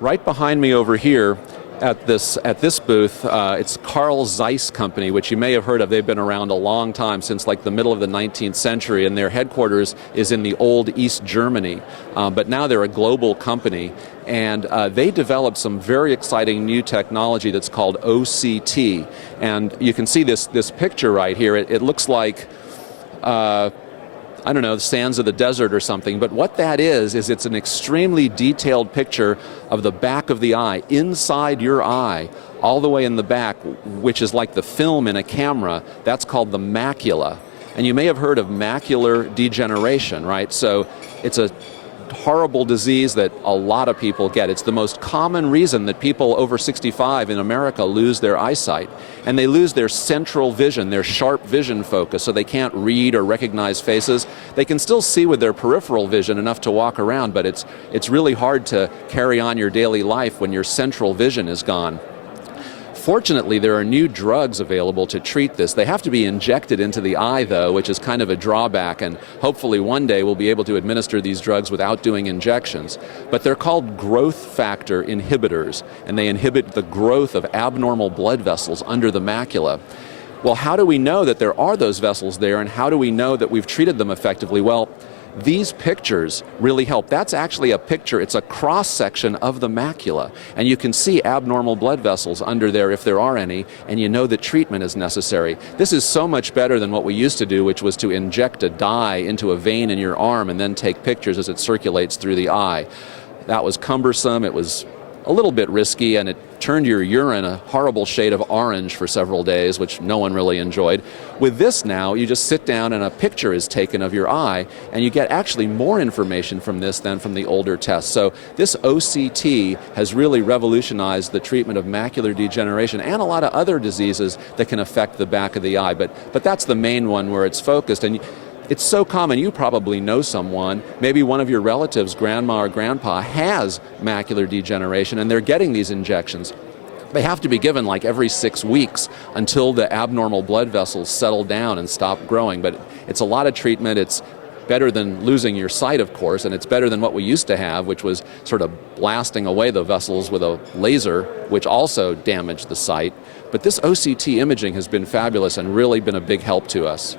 Right behind me over here at this booth, it's Carl Zeiss company, which you may have heard of. They've been around a long time, since like the middle of the 19th century, and their headquarters is in the old East Germany. But now they're a global company, and they developed some very exciting new technology that's called OCT. And you can see this picture right here. It looks like I don't know, the sands of the desert or something, but what that is it's an extremely detailed picture of the back of the eye, inside your eye, all the way in the back, which is like the film in a camera. That's called the macula. And you may have heard of macular degeneration, right? So it's a horrible disease that a lot of people get. It's the most common reason that people over 65 in America lose their eyesight. And they lose their central vision, their sharp vision focus, so they can't read or recognize faces. They can still see with their peripheral vision enough to walk around, but it's really hard to carry on your daily life when your central vision is gone. Fortunately, there are new drugs available to treat this. They have to be injected into the eye, though, which is kind of a drawback, and hopefully one day we'll be able to administer these drugs without doing injections. But they're called growth factor inhibitors, and they inhibit the growth of abnormal blood vessels under the macula. Well, how do we know that there are those vessels there, and how do we know that we've treated them effectively? Well, these pictures really help. That's actually a picture. It's a cross-section of the macula, and you can see abnormal blood vessels under there if there are any, and you know that treatment is necessary. This is so much better than what we used to do, which was to inject a dye into a vein in your arm and then take pictures as it circulates through the eye. That was cumbersome, it was a little bit risky, and it turned your urine a horrible shade of orange for several days, which no one really enjoyed. With this now, you just sit down and a picture is taken of your eye, and you get actually more information from this than from the older tests. So this OCT has really revolutionized the treatment of macular degeneration and a lot of other diseases that can affect the back of the eye. But that's the main one where it's focused. And it's so common, you probably know someone, maybe one of your relatives, grandma or grandpa, has macular degeneration and they're getting these injections. They have to be given like every 6 weeks until the abnormal blood vessels settle down and stop growing. But it's a lot of treatment. It's better than losing your sight, of course, and it's better than what we used to have, which was sort of blasting away the vessels with a laser, which also damaged the sight. But this OCT imaging has been fabulous and really been a big help to us.